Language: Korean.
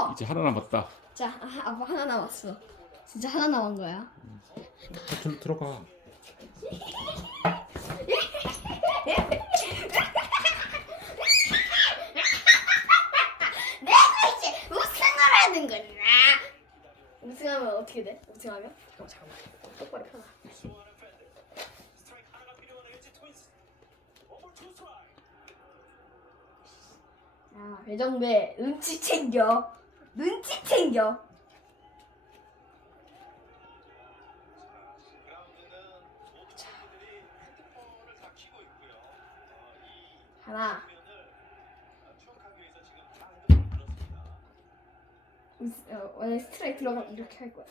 쳐. 이제 하나 남았다. 자, 아, 아빠 하나 남았어. 진짜 하나 남은 거야. 들, 들어가. 내가 이제 우승을 하는 거야. 우승하면 어떻게 돼? 우승하면? 어, 잠깐만. 똑바로 펴놔. 야, 배정배 눈치 챙겨. 눈치 챙겨. 하나. 우스- 어, 원래 스트라이크 들어가면 이렇게 할 거야.